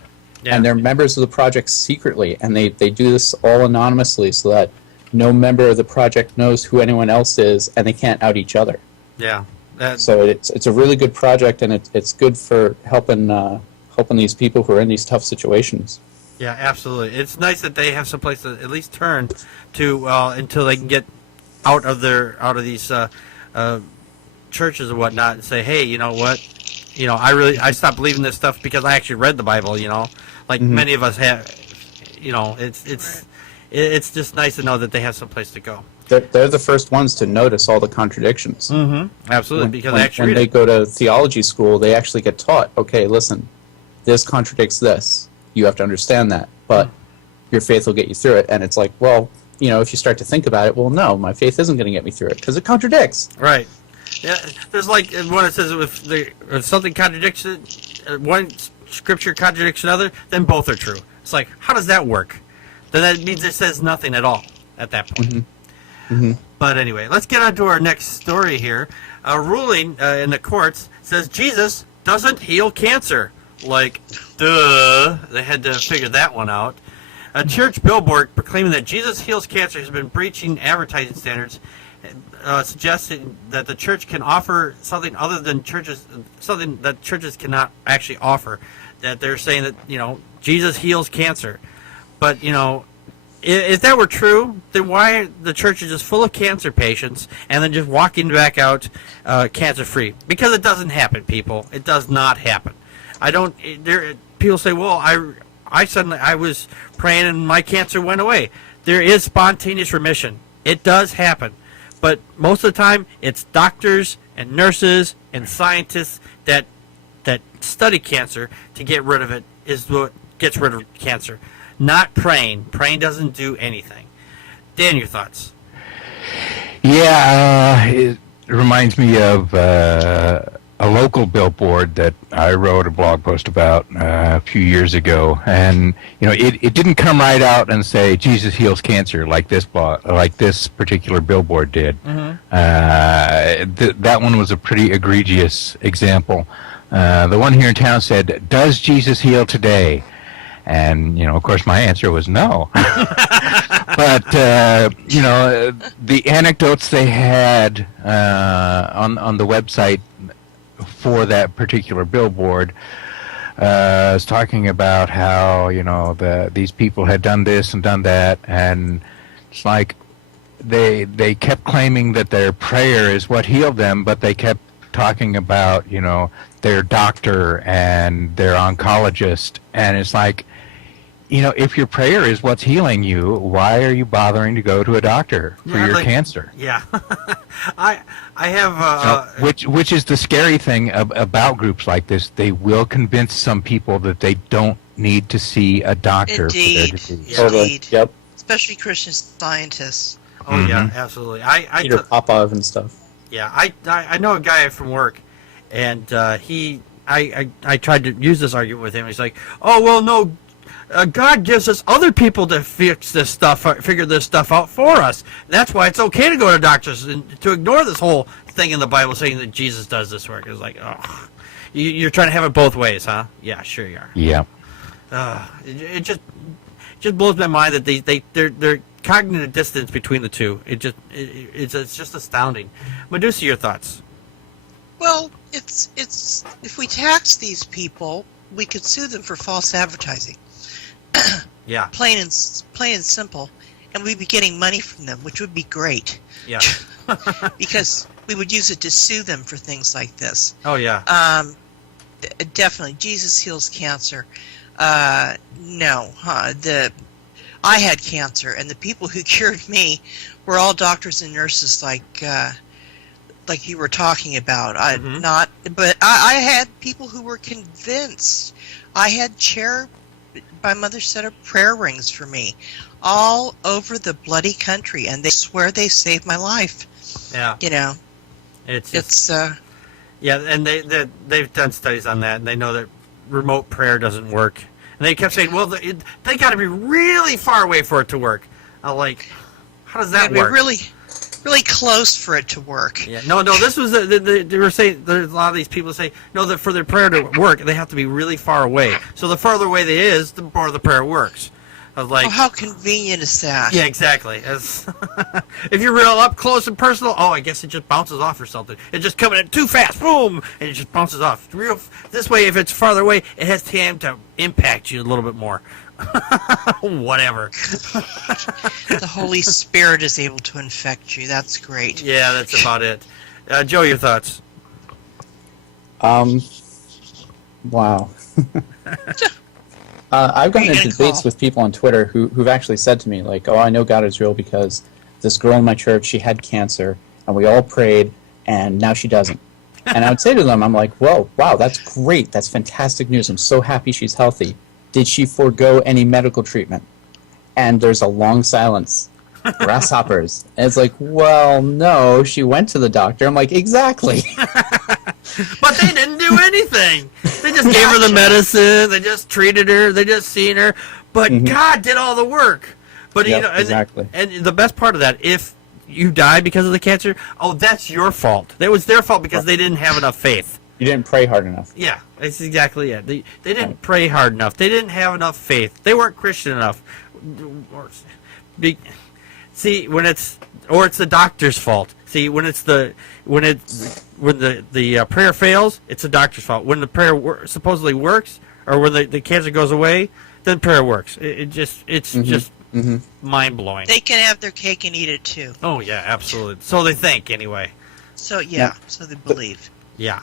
Yeah. And they're members of the project secretly, and they do this all anonymously so that no member of the project knows who anyone else is, and they can't out each other. Yeah. So it's a really good project, and it's good for helping these people who are in these tough situations. Yeah, absolutely. It's nice that they have some place to at least turn to until they can get out of these churches and whatnot, and say, hey, you know what? I stopped believing this stuff because I actually read the Bible. Like many of us have. It's just nice to know that they have some place to go. They're the first ones to notice all the contradictions. Absolutely, because when, they actually when read they it. go to theology school, they actually get taught, okay, listen, this contradicts this. You have to understand that, but your faith will get you through it. And it's like, well, if you start to think about it, well, no, my faith isn't going to get me through it because it contradicts. Right. Yeah. There's like when it says if something contradicts it, one scripture contradicts another, then both are true. It's like, how does that work? Then that means it says nothing at all at that point. But anyway, let's get on to our next story here. A ruling in the courts says Jesus doesn't heal cancer. Like, duh. They had to figure that one out. A church billboard proclaiming that Jesus heals cancer has been breaching advertising standards, suggesting that the church can offer something other than something that churches cannot actually offer. That they're saying that, Jesus heals cancer. But, if that were true, then why the church is just full of cancer patients and then just walking back out cancer-free? Because it doesn't happen, people. It does not happen. People say, well, I was praying and my cancer went away. There is spontaneous remission. It does happen. But most of the time, it's doctors and nurses and scientists that study cancer to get rid of it is what gets rid of cancer. Not praying. Praying doesn't do anything. Dan, your thoughts? Yeah, it reminds me of a local billboard that I wrote a blog post about a few years ago, and it didn't come right out and say Jesus heals cancer like this particular billboard did. That one was a pretty egregious example. The one here in town said, "Does Jesus heal today?" And, of course, my answer was no. But, the anecdotes they had on the website for that particular billboard was talking about how, these people had done this and done that. And it's like they kept claiming that their prayer is what healed them, but they kept talking about, their doctor and their oncologist. And it's like, if your prayer is what's healing you, why are you bothering to go to a doctor for your cancer? Yeah. I have... which is the scary thing about groups like this. They will convince some people that they don't need to see a doctor for their disease. Indeed. Yep. Especially Christian scientists. Oh, yeah, absolutely. Peter Popov and stuff. Yeah, I know a guy from work, and I tried to use this argument with him. He's like, oh, well, no, God gives us other people to fix this stuff, figure this stuff out for us. That's why it's okay to go to doctors and to ignore this whole thing in the Bible saying that Jesus does this work. It's like, oh, you're trying to have it both ways, huh? Yeah, sure you are. Yeah. It just blows my mind that they're cognitive distance between the two. It's just astounding. Medusa, your thoughts? Well, it's if we tax these people, we could sue them for false advertising. Yeah. Plain and simple, and we'd be getting money from them, which would be great. Yeah. Because we would use it to sue them for things like this. Oh yeah. Definitely, Jesus heals cancer. No, I had cancer, and the people who cured me were all doctors and nurses, like you were talking about. But I had people who were convinced. I had my mother set up prayer rings for me all over the bloody country, and they swear they saved my life. Yeah. It's yeah, and they've done studies on that, and they know that remote prayer doesn't work. And they kept saying, well, they got to be really far away for it to work. I'm like, how does that work? Be really, really close for it to work. Yeah, no. This was they were saying. There's a lot of these people say no, that for their prayer to work, they have to be really far away. So the farther away they is, the more the prayer works. I was like, oh, how convenient is that? Yeah, exactly. If you're real up close and personal, I guess it just bounces off or something. It's just coming in too fast, boom, and it just bounces off. This way, if it's farther away, it has time to impact you a little bit more. Whatever. The Holy Spirit is able to infect you. That's great. Yeah, that's about it. Joe, your thoughts? Wow. I've gotten Who are you into gonna debates call? with people on Twitter who've actually said to me, like, oh, I know God is real because this girl in my church, she had cancer, and we all prayed, and now she doesn't. And I would say to them, I'm like, whoa, wow, that's great. That's fantastic news. I'm so happy she's healthy. Did she forego any medical treatment? And there's a long silence. Grasshoppers. And it's like, well, no, she went to the doctor. I'm like, exactly. But they didn't do anything. They just gave her the medicine. They just treated her. They just seen her. But God did all the work. But Yep, you know, exactly. And the best part of that, if you die because of the cancer, oh, that's your fault. That was their fault because they didn't have enough faith. You didn't pray hard enough. Yeah, that's exactly it. They didn't pray hard enough. They didn't have enough faith. They weren't Christian enough. See, when it's the doctor's fault. See, when the prayer fails, it's the doctor's fault. When the prayer supposedly works, or when the cancer goes away, then prayer works. It's just mind blowing. They can have their cake and eat it too. Oh yeah, absolutely. So they think anyway. So so they believe. Yeah.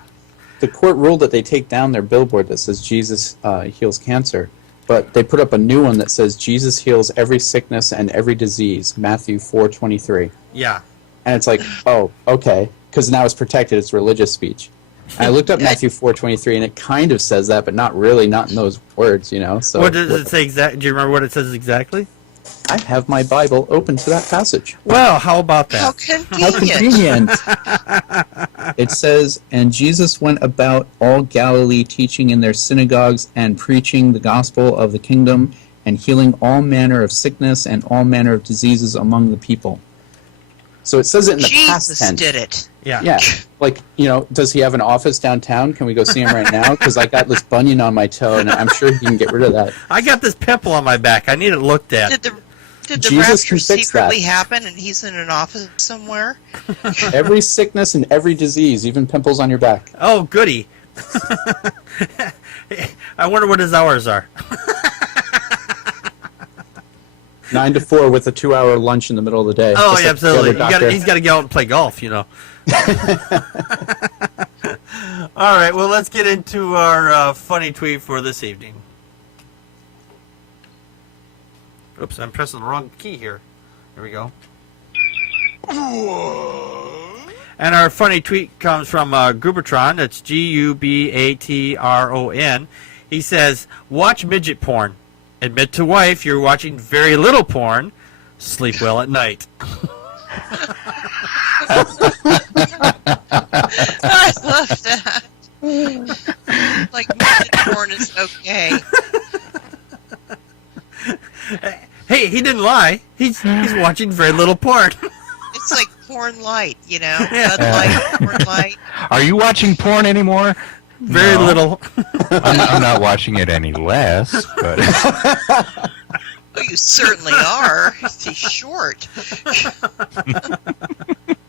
The court ruled that they take down their billboard that says Jesus heals cancer, but they put up a new one that says Jesus heals every sickness and every disease, Matthew 4:23. Yeah. And it's like, oh, okay, because now it's protected. It's religious speech. And I looked up Matthew 4:23, and it kind of says that, but not really, not in those words, you know. So what does it say exactly? Do you remember what it says exactly? I have my Bible open to that passage. Well, how about that? How How convenient. convenient! It says, and Jesus went about all Galilee, teaching in their synagogues and preaching the gospel of the kingdom and healing all manner of sickness and all manner of diseases among the people. So it says it in the past Jesus tense. did it. Yeah. Yeah, like, you know, does he have an office downtown? Can we go see him right now? Because I got this bunion on my toe, and I'm sure he can get rid of that. I got this pimple on my back. I need it looked at. Did the Jesus rapture can fix secretly that. happen and he's in an office somewhere? Every sickness and every disease, even pimples on your back. Oh, goody. I wonder what his hours are. 9 to 4 with a 2-hour lunch in the middle of the day. Oh, just yeah, like the absolutely. other doctor. He's got to go out and play golf, you know. All right, well, let's get into our funny tweet for this evening. Oops, I'm pressing the wrong key here. There we go. And our funny tweet comes from Gubatron. That's Gubatron. He says, watch midget porn. Admit to wife you're watching very little porn. Sleep well at night. I love that. Like, midget porn is okay. Hey, he didn't lie. He's watching very little porn. It's like porn light, you know? Yeah. Bud Light, porn light. Are you watching porn anymore? Very No. little. I'm not watching it any less, but Oh, you certainly are. He's short.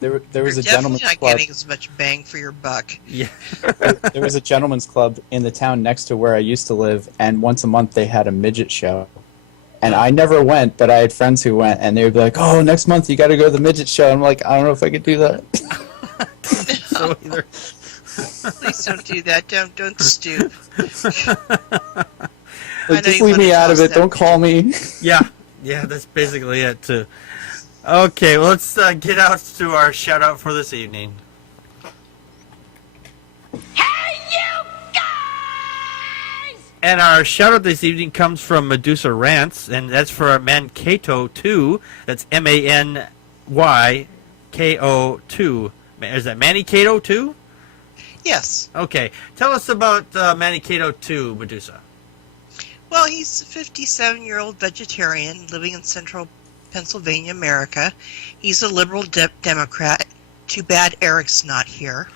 There was You're a definitely gentleman's not club. getting as much bang for your buck. Yeah. There was a gentleman's club in the town next to where I used to live, and once a month they had a midget show. And I never went, but I had friends who went, and they would be like, "Oh, next month you got to go to the midget show." I'm like, I don't know if I could do that. So either. Please don't do that. Don't stoop. I Like, know just you leave wanna me out of close it. that. Don't call me. Yeah, that's basically it too. Okay, well, let's get out to our shout out for this evening. And our shout out this evening comes from Medusa Rants, and that's for our Mankato 2. That's MANYKO2. Is that Manikato 2? Yes. Okay. Tell us about Manikato 2, Medusa. Well, he's a 57-year-old vegetarian living in central Pennsylvania, America. He's a liberal Democrat. Too bad Eric's not here.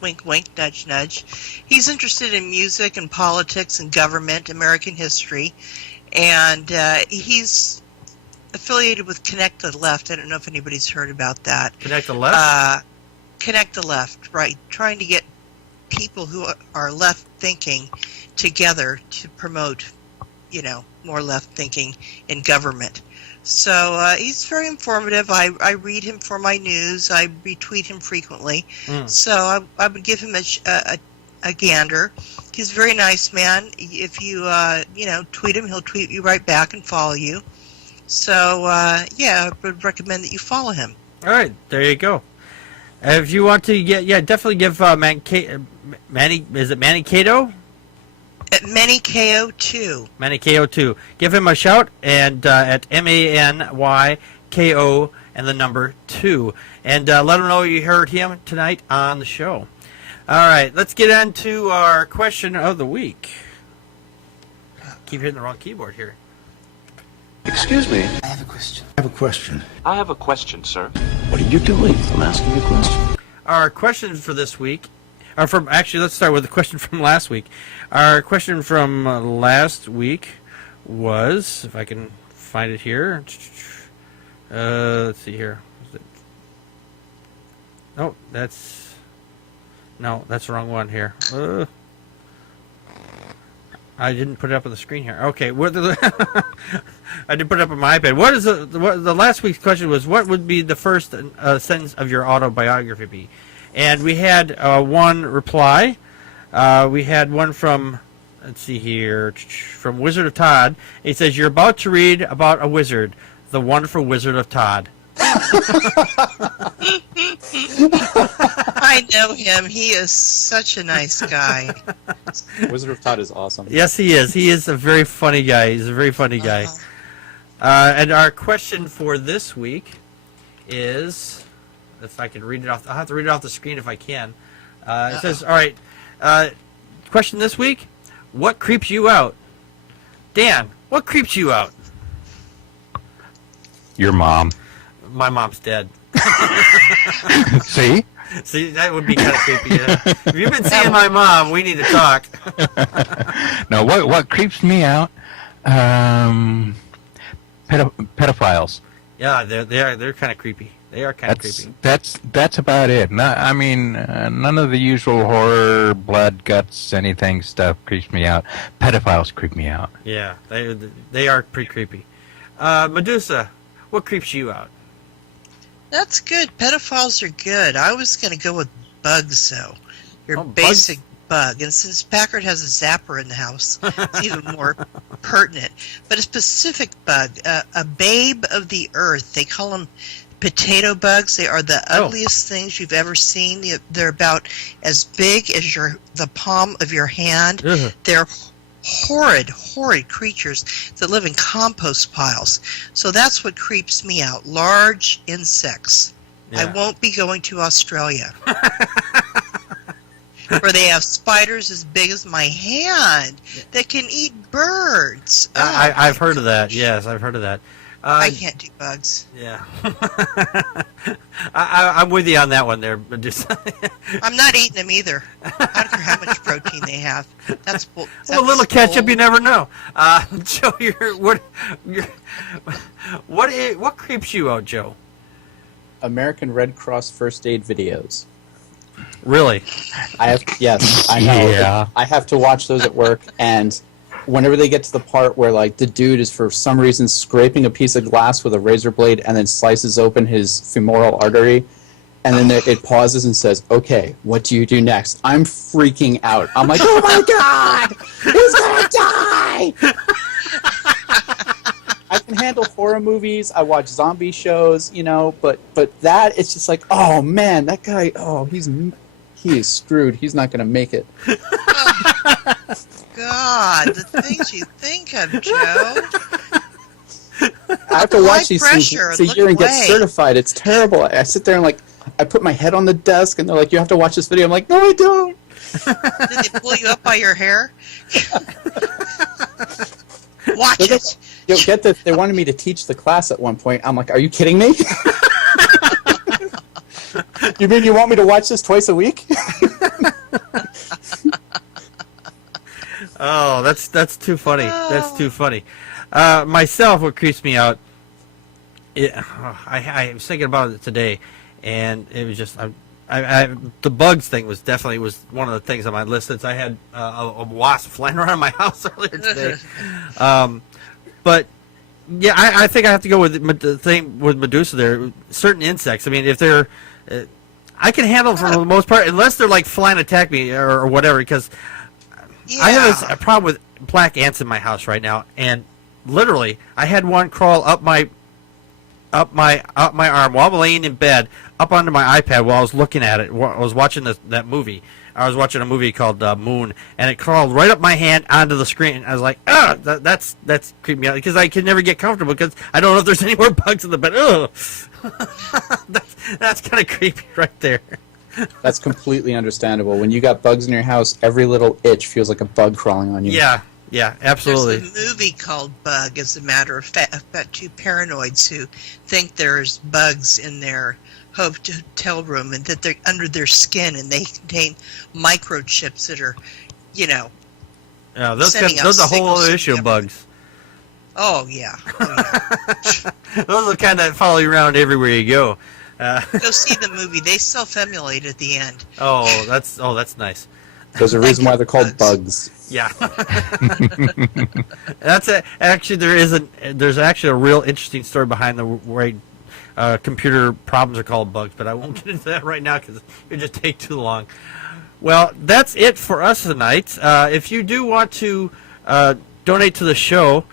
Wink, wink, nudge, nudge. He's interested in music and politics and government, American history, and he's affiliated with Connect the Left. I don't know if anybody's heard about that. Connect the Left? Connect the Left, right. Trying to get people who are left thinking together to promote more left thinking in government. So he's very informative. I read him for my news. I retweet him frequently. So I would give him a gander. He's a very nice man. If you tweet him, he'll tweet you right back and follow you. So I would recommend that you follow him. All right, there you go. If you want to definitely give Manny, is it Manny Cato? At ManyKO2. ManyKO2. Give him a shout and at ManyKO and the number 2. And let him know you heard him tonight on the show. All right, let's get on to our question of the week. Keep hitting the wrong keyboard here. Excuse me. I have a question. I have a question. I have a question, sir. What are you doing? I'm asking you a question. Our question for this week, let's start with the question from last week. Our question from last week was, if I can find it here. Let's see here. That's the wrong one here. I didn't put it up on the screen here. Okay, I didn't put it up on my iPad. What is the last week's question was? What would be the first sentence of your autobiography be? And we had one reply. We had one from, let's see here, from Wizard of Todd. He says, "You're about to read about a wizard, the wonderful Wizard of Todd." I know him. He is such a nice guy. Wizard of Todd is awesome. Yes, he is. He is a very funny guy. He's a very funny guy. And our question for this week is, if I can read it off, I'll have to read it off the screen if I can. It says, all right, question this week, what creeps you out? Dan, what creeps you out? Your mom. My mom's dead. See? See, that would be kind of creepy. Yeah. If you've been seeing my mom, we need to talk. No, what creeps me out? Pedophiles. Yeah, they're kind of creepy. They are kind of creepy. That's about it. None of the usual horror, blood, guts, anything stuff creeps me out. Pedophiles creep me out. Yeah, they are pretty creepy. Medusa, what creeps you out? That's good. Pedophiles are good. I was going to go with bugs, though. Your basic bug. And since Packard has a zapper in the house, it's even more pertinent. But a specific bug, a babe of the earth. They call them potato bugs. They are the ugliest things you've ever seen. They're about as big as the palm of your hand. Ugh. They're horrid creatures that live in compost piles. So that's what creeps me out. Large insects. Yeah. I won't be going to Australia. Where they have spiders as big as my hand that can eat birds. I've heard of that. Yes, I've heard of that. I can't do bugs. Yeah. I'm with you on that one there, Medusa. I'm not eating them either. I don't care how much protein they have. That's Well, a little ketchup, you never know. Joe, what creeps you out, Joe? American Red Cross first aid videos. Really? Yes, I know. Yeah. I have to watch those at work, and whenever they get to the part where like the dude is for some reason scraping a piece of glass with a razor blade and then slices open his femoral artery, and then it pauses and says, "Okay, what do you do next?" I'm freaking out. I'm like, "Oh my god, he's gonna die!" I can handle horror movies. I watch zombie shows, but that it's just like, oh man, that guy, he is screwed. He's not gonna make it. God, the things you think of, Joe. I have to watch these things pressure, once a year and get certified. It's terrible. I sit there and I put my head on the desk and they're like, "You have to watch this video." I'm like, "No, I don't." Did they pull you up by your hair? Watch it. You'll get this. They wanted me to teach the class at one point. I'm like, "Are you kidding me?" You mean you want me to watch this twice a week? Oh, that's too funny. That's too funny. Myself, what creeps me out, I was thinking about it today, and it was just, the bugs thing was definitely one of the things on my list since I had a wasp flying around my house earlier today. But yeah, I think I have to go with the thing with Medusa there. Certain insects. I mean, if they're, I can handle them for the most part, unless they're like flying to attack me or whatever. Because I have a problem with black ants in my house right now, and literally, I had one crawl up my arm while I'm laying in bed, up onto my iPad while I was looking at it. I was watching that movie. I was watching a movie called Moon, and it crawled right up my hand onto the screen. I was like, that's creeping me out because I can never get comfortable because I don't know if there's any more bugs in the bed. Ugh. that's kind of creepy right there. That's completely understandable. When you got bugs in your house, every little itch feels like a bug crawling on you. Yeah, absolutely. There's a movie called Bug, as a matter of fact, about two paranoids who think there's bugs in their hotel room and that they're under their skin and they contain microchips that are, Yeah, those sending out are a whole signals other to issue of everyone. bugs. Oh yeah. Those are the kind that follow you around everywhere you go. Go see the movie. They self-emulate at the end. That's nice. There's a reason why they're called bugs. Yeah. Actually, there's actually a real interesting story behind the way computer problems are called bugs, but I won't get into that right now because it would just take too long. Well, that's it for us tonight. If you do want to donate to the show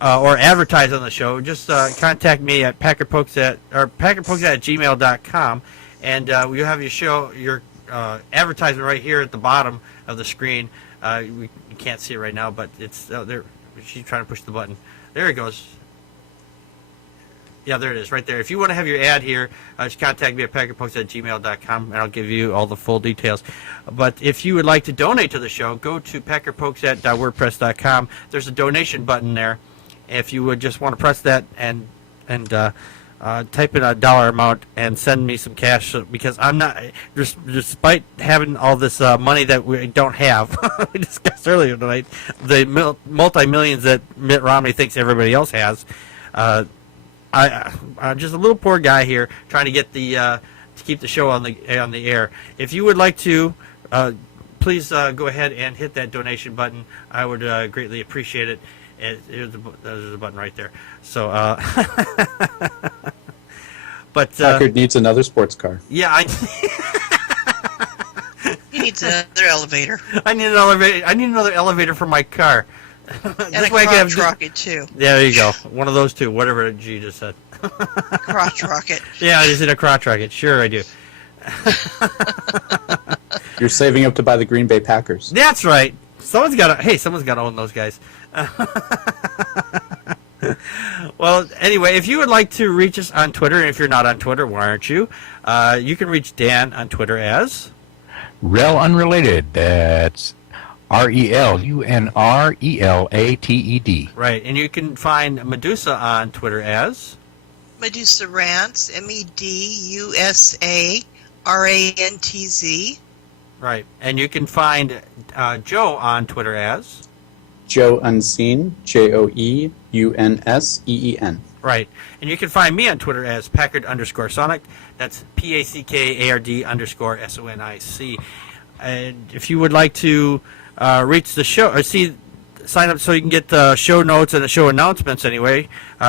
or advertise on the show, just contact me at packardpokes@gmail.com, and we'll have your advertisement right here at the bottom of the screen. You can't see it right now, but it's there. She's trying to push the button. There it goes. Yeah, there it is, right there. If you want to have your ad here, just contact me at packardpokes@gmail.com, and I'll give you all the full details. But if you would like to donate to the show, go to packardpokes@wordpress.com. There's a donation button there. If you would just want to press that and type in a dollar amount and send me some cash, because I'm not, despite having all this money that we don't have, we discussed earlier tonight, the multi-millions that Mitt Romney thinks everybody else has. I'm just a little poor guy here trying to get to keep the show on the air. If you would like to, please go ahead and hit that donation button. I would greatly appreciate it. There's a button right there. So, but Packard needs another sports car. Yeah, He needs another elevator. I need an elevator. I need another elevator for my car. And a crotch rocket, too. Yeah, there you go. One of those two, whatever G just said. Crotch rocket. Yeah, I just did a crotch rocket. Sure, I do. You're saving up to buy the Green Bay Packers. That's right. Someone's got to own those guys. Well, anyway, if you would like to reach us on Twitter, and if you're not on Twitter, why aren't you? You can reach Dan on Twitter as Rel Unrelated. That's RELUNRELATED. right, and you can find Medusa on Twitter as Medusa Rants, MEDUSA RANTZ. right, and you can find Joe on Twitter as Joe Unseen, JOEUNSEEN. right, and you can find me on Twitter as Packard_Sonic. That's PACKARD_SONIC. And if you would like to reach the show or sign up so you can get the show notes and the show announcements anyway,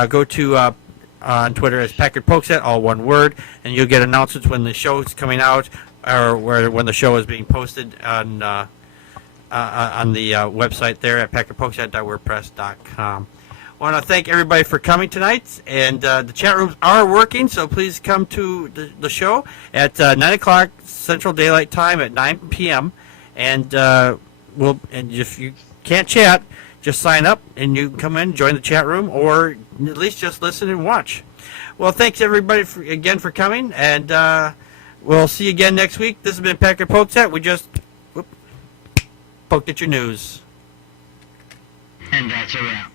go to on Twitter as Packard Pokes, all one word, and you'll get announcements when the show is coming out or when the show is being posted on the website there at packardpokes@wordpress.com. I want to thank everybody for coming tonight, and the chat rooms are working, so please come to the show at 9 o'clock Central Daylight Time at 9 p.m. And if you can't chat, just sign up and you can come in, join the chat room, or at least just listen and watch. Well, thanks everybody again for coming, and we'll see you again next week. This has been Packard Pokes. We just poked at your news. And that's a wrap.